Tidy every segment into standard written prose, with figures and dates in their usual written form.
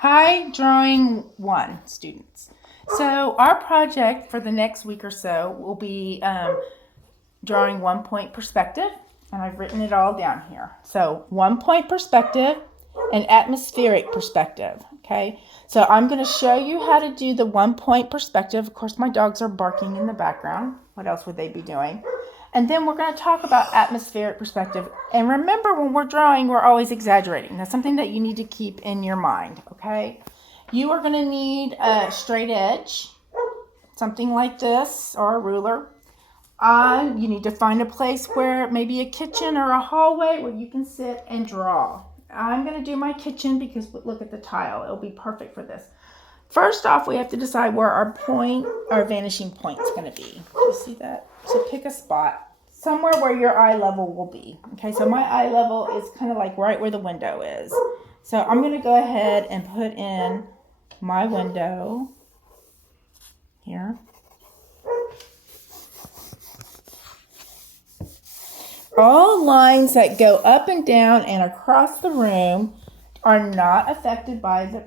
Hi, Drawing 1 students. So our project for the next week or so will be drawing 1-point perspective, and I've written it all down here. So 1-point perspective and atmospheric perspective, okay? So I'm going to show you how to do the 1-point perspective. Of course, my dogs are barking in the background. What else would they be doing? And then we're going to talk about atmospheric perspective. And remember, when we're drawing, we're always exaggerating. That's something that you need to keep in your mind, okay? You are going to need a straight edge, something like this, or a ruler. You need to find a place where maybe a kitchen or a hallway where you can sit and draw. I'm going to do my kitchen because look at the tile. It'll be perfect for this. First off, we have to decide where our vanishing point is going to be. Do you see that? So pick a spot, somewhere where your eye level will be. Okay, so my eye level is kind of like right where the window is. So I'm going to go ahead and put in my window here. All lines that go up and down and across the room are not affected by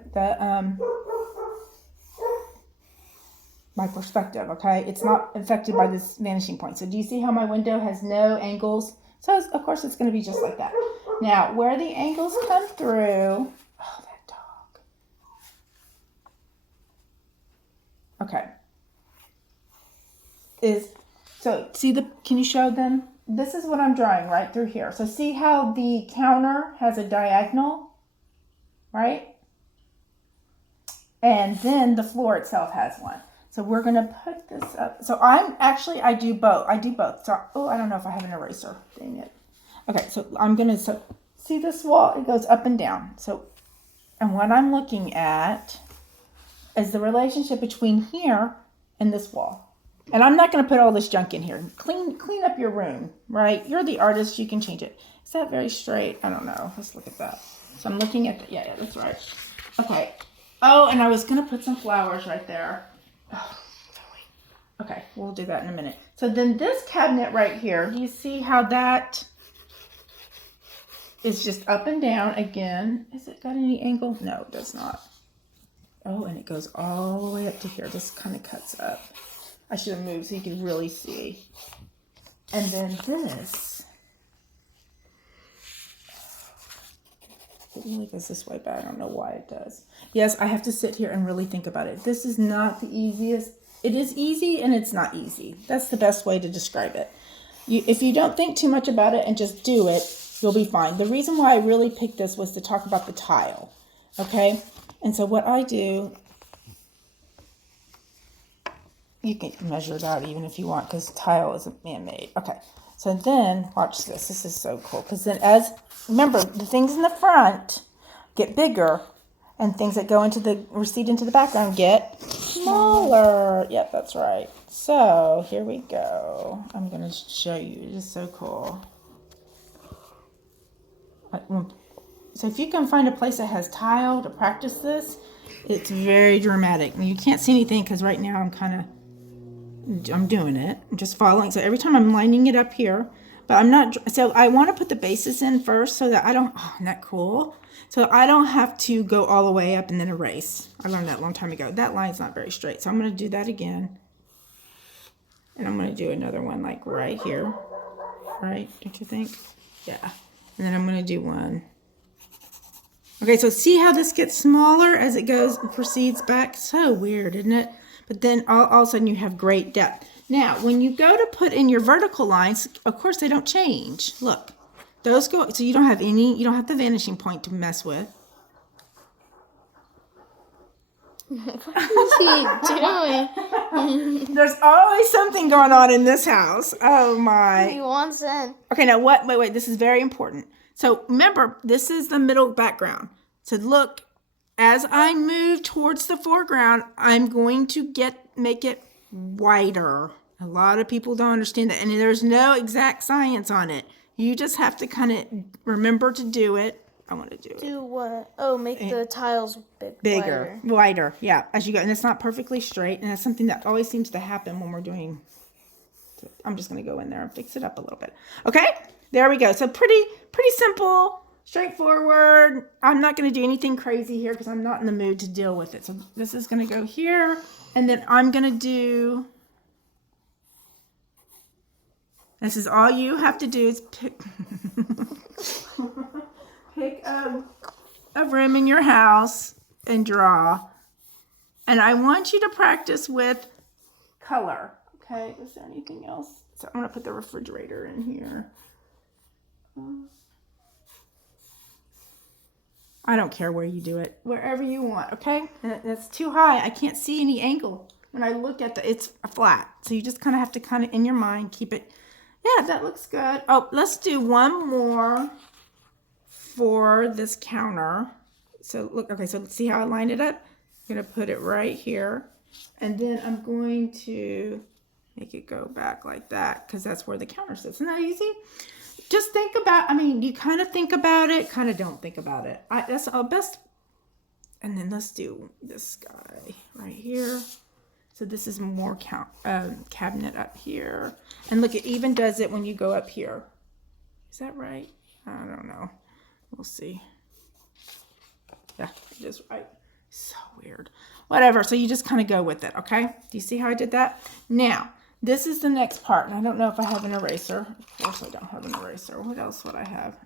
my perspective, okay? It's not affected by this vanishing point. So do you see how my window has no angles? So of course it's going to be just like that. Now, where the angles come through, oh, that dog. Okay. Can you show them? This is what I'm drawing right through here. So see how the counter has a diagonal, right? And then the floor itself has one. So we're going to put this up. So I do both. So, I don't know if I have an eraser. Dang it. Okay, so see this wall? It goes up and down. So, and what I'm looking at is the relationship between here and this wall. And I'm not going to put all this junk in here. Clean up your room, right? You're the artist. You can change it. Is that very straight? I don't know. Let's look at that. So I'm looking at yeah, that's right. Okay. Oh, and I was going to put some flowers right there. Oh, okay, we'll do that in a minute. So then this cabinet right here, do you see how that is just up and down again? Has it got any angle? No, it does not. Oh, and it goes all the way up to here. This kind of cuts up. I should have moved so you could really see. And then this, it really goes this way, but I don't know why it does. Yes, I have to sit here and really think about it. This is not the easiest. It is easy and it's not easy. That's the best way to describe it. If you don't think too much about it and just do it, you'll be fine. The reason why I really picked this was to talk about the tile, okay? And so what I do, you can measure it out even if you want because tile isn't man-made. Okay, so then watch this. This is so cool because then remember, the things in the front get bigger and things that go recede into the background get smaller. Yep, that's right. So here we go. I'm going to show you. It is so cool. So if you can find a place that has tile to practice this, it's very dramatic. And you can't see anything because right now I'm doing it. I'm just following. So every time I'm lining it up here, but I'm not. So I want to put the bases in first so that I don't. Oh, isn't that cool? So I don't have to go all the way up and then erase. I learned that a long time ago. That line's not very straight. So I'm going to do that again. And I'm going to do another one like right here. Right? Don't you think? Yeah. And then I'm going to do one. Okay, so see how this gets smaller as it goes and proceeds back? So weird, isn't it? But then all of a sudden you have great depth. Now, when you go to put in your vertical lines, of course they don't change. Look, those go, so you don't have the vanishing point to mess with. What is he doing? There's always something going on in this house. Oh my. He wants in. Okay, now what? Wait, this is very important. So remember, this is the middle background. So look, as I move towards the foreground, I'm going to make it wider. A lot of people don't understand that. And there's no exact science on it. You just have to kind of remember to do it. I want to do it. Do what? Oh, make the tiles bigger. Wider. Yeah, as you go. And it's not perfectly straight. And that's something that always seems to happen when we're doing. I'm just going to go in there and fix it up a little bit. Okay, there we go. So pretty simple straightforward. I'm not going to do anything crazy here because I'm not in the mood to deal with it. So this is going to go here. And then I'm going to do, this is all you have to do is pick, pick a room in your house and draw. And I want you to practice with color. Okay, is there anything else? So I'm going to put the refrigerator in here. I don't care where you do it, wherever you want, okay? That's too high. I can't see any angle. When I look at it's flat. So you just kind of have to kind of, in your mind, keep it. Yeah, that looks good. Oh, let's do one more for this counter. So look, okay, so let's see how I lined it up. I'm going to put it right here. And then I'm going to make it go back like that because that's where the counter sits. Isn't that easy? Just think about, I mean, you kind of think about it, kind of don't think about it. That's our best. And then let's do this guy right here. So this is more cabinet up here. And look, it even does it when you go up here. Is that right? I don't know. We'll see. Yeah, it is right. So weird. Whatever. So you just kind of go with it, okay? Do you see how I did that? Now, this is the next part. And I don't know if I have an eraser. Of course I don't have an eraser. What else would I have?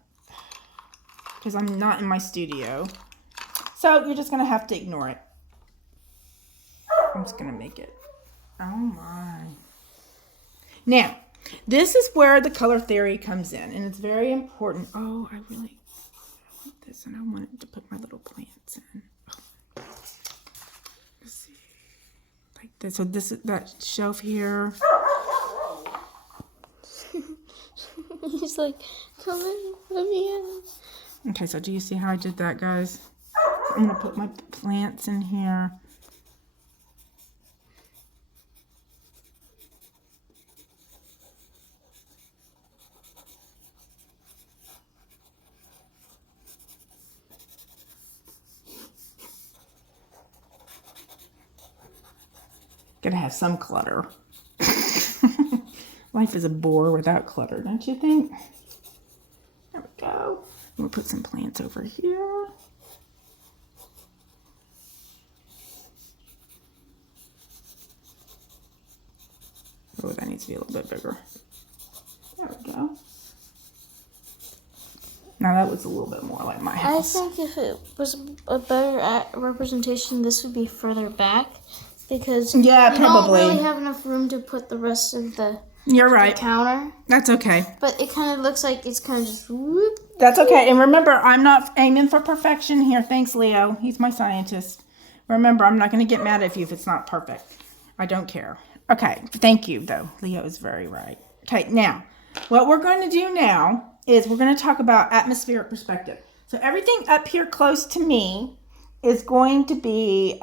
Because I'm not in my studio. So you're just going to have to ignore it. I'm just going to make it. Oh my. Now, this is where the color theory comes in. And it's very important. Oh, I really want this. And I wanted to put my little plants in. Let's see. Like this. So this is that shelf here. He's like, come in, let me in. Okay, so do you see how I did that, guys? I'm going to put my plants in here. Gotta have some clutter. Life is a bore without clutter, don't you think? There we go. We'll put some plants over here. Oh, that needs to be a little bit bigger. There we go. Now that looks a little bit more like my house. I think if it was a better representation, this would be further back. Because yeah, probably. You don't really have enough room to put the rest of the You're right. counter. That's okay. But it kind of looks like it's kind of just whoop. That's okay. And remember, I'm not aiming for perfection here. Thanks, Leo. He's my scientist. Remember, I'm not going to get mad at you if it's not perfect. I don't care. Okay. Thank you, though. Leo is very right. Okay. Now, what we're going to do now is we're going to talk about atmospheric perspective. So everything up here close to me is going to be...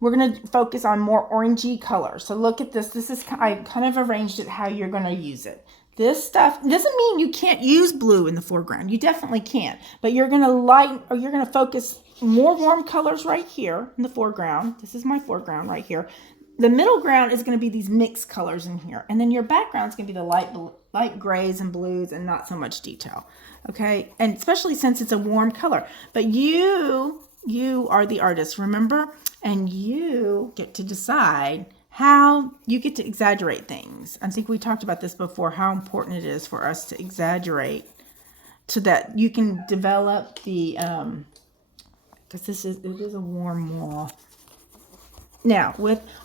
we're going to focus on more orangey colors. So look at this. This is, I kind of arranged it how you're going to use it. This stuff doesn't mean you can't use blue in the foreground. You definitely can. But you're going to lighten, or you're going to focus more warm colors right here in the foreground. This is my foreground right here. The middle ground is going to be these mixed colors in here. And then your background is going to be the light grays and blues and not so much detail. Okay? And especially since it's a warm color. But you are the artist, remember? And you get to decide how you get to exaggerate things. I think we talked about this before, how important it is for us to exaggerate so that you can develop the, because it is a warm wall. Now,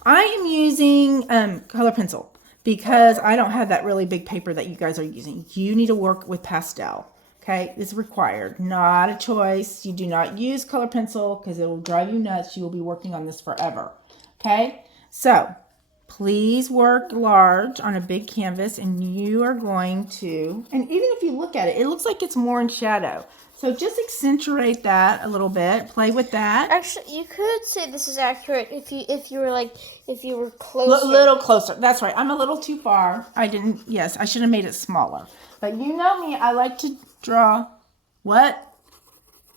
I am using color pencil because I don't have that really big paper that you guys are using. You need to work with pastel. Okay, it's required, not a choice. You do not use color pencil because it will drive you nuts. You will be working on this forever. Okay, so please work large on a big canvas and you are going to, and even if you look at it, it looks like it's more in shadow. So just accentuate that a little bit, play with that. Actually, you could say this is accurate if you were closer. A little closer, that's right. I'm a little too far. I should have made it smaller. But you know me, I like to draw what?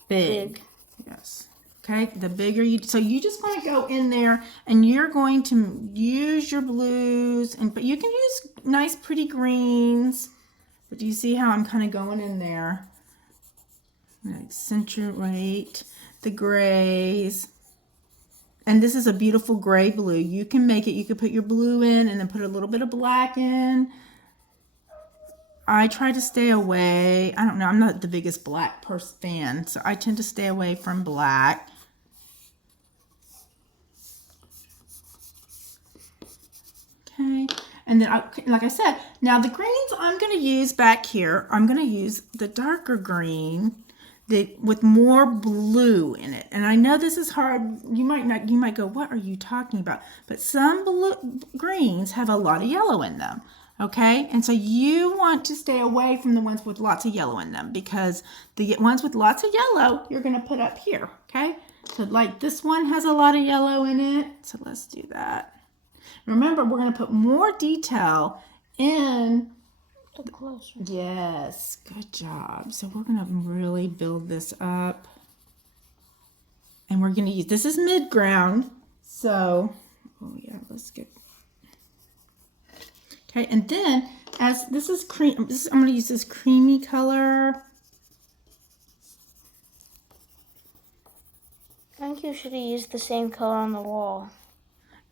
Big. Yes. Okay, the bigger so you just want to go in there and you're going to use your blues, but you can use nice pretty greens. But do you see how I'm kind of going in there? I'm going to accentuate the grays. And this is a beautiful gray blue. You can make it, you can put your blue in and then put a little bit of black in. I try to stay away. I don't know, I'm not the biggest black fan, so I tend to stay away from black. Okay, and then, like I said, now the greens I'm going to use back here, I'm going to use the darker green with more blue in it. And I know this is hard. You might go, what are you talking about? But some greens have a lot of yellow in them. Okay, and so you want to stay away from the ones with lots of yellow in them, because the ones with lots of yellow you're going to put up here. Okay, so like this one has a lot of yellow in it, so let's do that. Remember, we're going to put more detail in The closer. Yes, good job. So we're going to really build this up, and we're going to use, this is mid-ground, so oh yeah, let's get. Okay, and then as this is cream, I'm going to use this creamy color. I think you should have used the same color on the wall.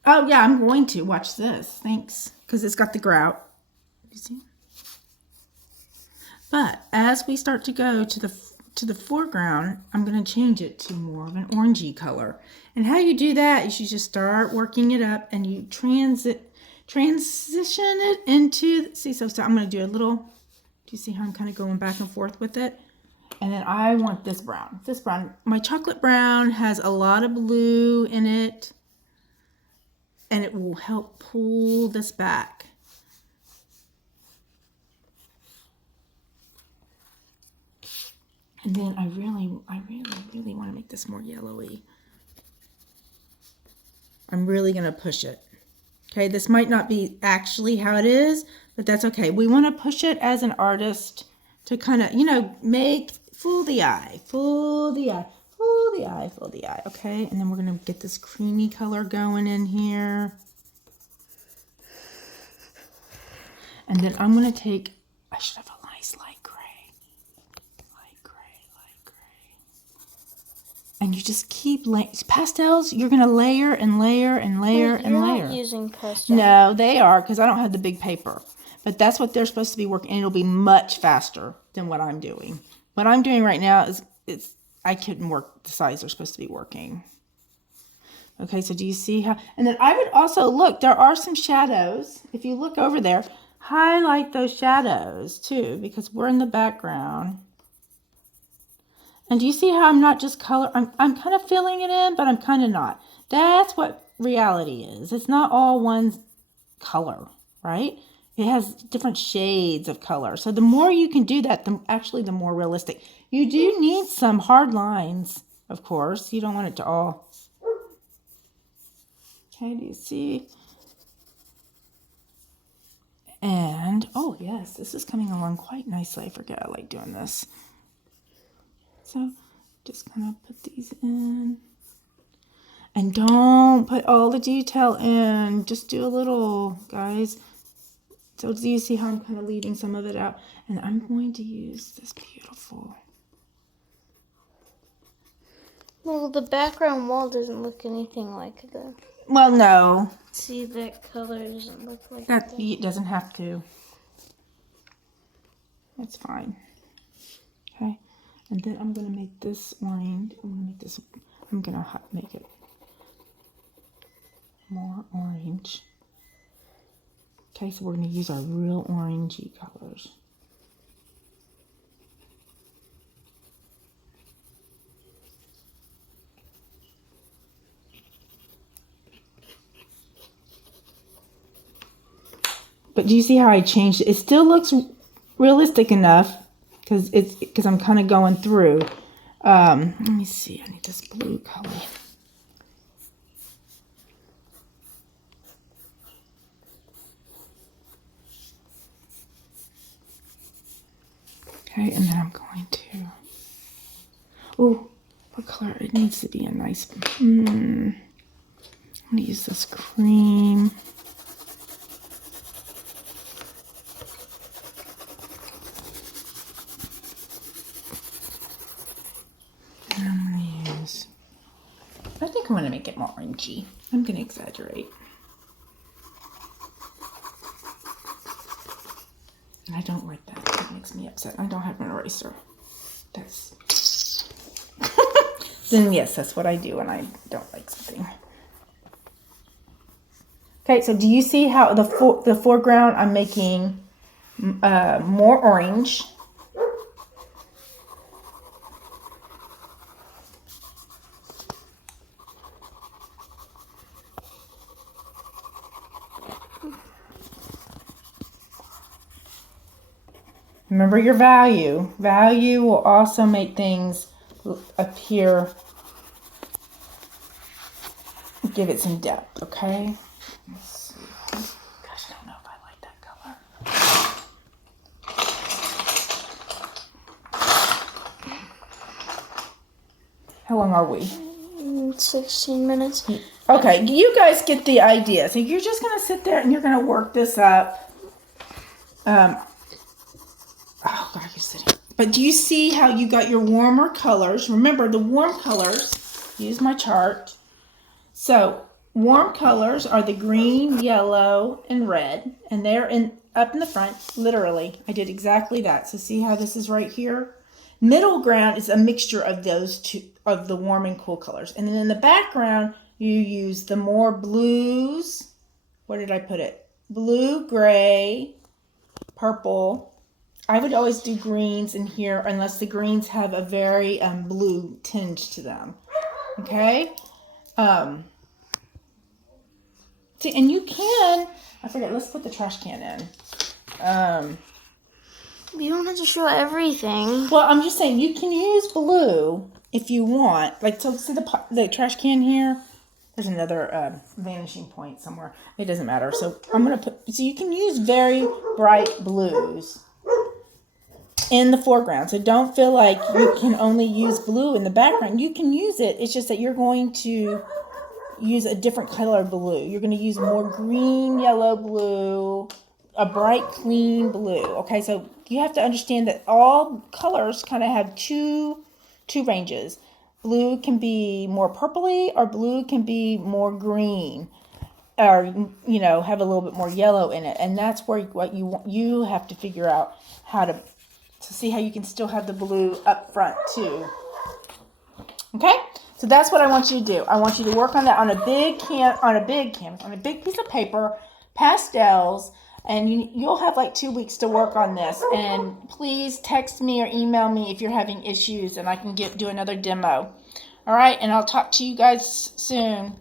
Oh yeah, I'm going to. Watch this. Thanks, because it's got the grout. You see? But as we start to go to the foreground, I'm going to change it to more of an orangey color. And how you do that is you just start working it up, and you transition it into, see, so I'm going to do a little, do you see how I'm kind of going back and forth with it? And then I want this brown. This brown, my chocolate brown has a lot of blue in it, and it will help pull this back. And then I really want to make this more yellowy. I'm really going to push it. Okay, this might not be actually how it is, but that's okay. We want to push it as an artist to kind of, make, fool the eye, fool the eye, fool the eye, fool the eye. Okay, and then we're going to get this creamy color going in here. And then I'm going to take, I should have a nice light gray. And you just keep pastels. You're gonna layer and layer and layer and layer. You're not using pastel. No, they are, because I don't have the big paper. But that's what they're supposed to be working, and it'll be much faster than what I'm doing. What I'm doing right now is I couldn't work the size they're supposed to be working. Okay, so do you see how? And then I would also look. There are some shadows. If you look over there, highlight those shadows too, because we're in the background. And do you see how I'm not just color, I'm kind of filling it in, but I'm kind of not. That's what reality is. It's not all one color, right? It has different shades of color. So the more you can do that, the more realistic. You do need some hard lines, of course. You don't want it to all. Okay, do you see? And, oh yes, this is coming along quite nicely. I forget I like doing this. So just kind of put these in. And don't put all the detail in. Just do a little, guys. So do you see how I'm kind of leaving some of it out? And I'm going to use this beautiful. Well, the background wall doesn't look anything like that. Well, no. See, that color doesn't look like that. It doesn't have to. That's fine. Okay. And then I'm going to make this orange. I'm going to make it more orange. Okay, so we're going to use our real orangey colors. But do you see how I changed it? It still looks realistic enough. Because I'm kind of going through. Let me see. I need this blue color. Okay, and then I'm going to. Oh, what color? It needs to be a nice. I'm going to use this cream. I think I'm going to make it more orangey. I'm going to exaggerate. And I don't like that. That makes me upset. I don't have an eraser. That's... Then yes, that's what I do when I don't like something. Okay, so do you see how the foreground I'm making more orange? Remember your value. Value will also make things appear, give it some depth, okay? Let's see. Gosh, I don't know if I like that color. How long are we? 16 minutes. Okay, you guys get the idea. So you're just going to sit there and you're going to work this up. Oh, God, you're sitting. But do you see how you got your warmer colors? Remember, the warm colors, use my chart. So, warm colors are the green, yellow, and red. And they're up in the front, literally. I did exactly that. So, see how this is right here? Middle ground is a mixture of those two, of the warm and cool colors. And then in the background, you use the more blues. Where did I put it? Blue, gray, purple. I would always do greens in here unless the greens have a very blue tinge to them. Okay? See, and you can, I forget, let's put the trash can in. You don't have to show everything. Well, I'm just saying, you can use blue if you want. Like, so see the trash can here? There's another vanishing point somewhere. It doesn't matter. So I'm going to put, so you can use very bright blues in the foreground. So don't feel like you can only use blue in the background. You can use it. It's just that you're going to use a different color of blue. You're going to use more green, yellow, blue, a bright, clean blue. Okay, so you have to understand that all colors kind of have two ranges. Blue can be more purpley, or blue can be more green, or have a little bit more yellow in it. And that's where what you have to figure out how to see how you can still have the blue up front too. Okay, so that's what I want you to do. I want you to work on that on a big canvas, on a big piece of paper, pastels. And you'll have like 2 weeks to work on this. And please text me or email me if you're having issues, and I can do another demo. All right, and I'll talk to you guys soon.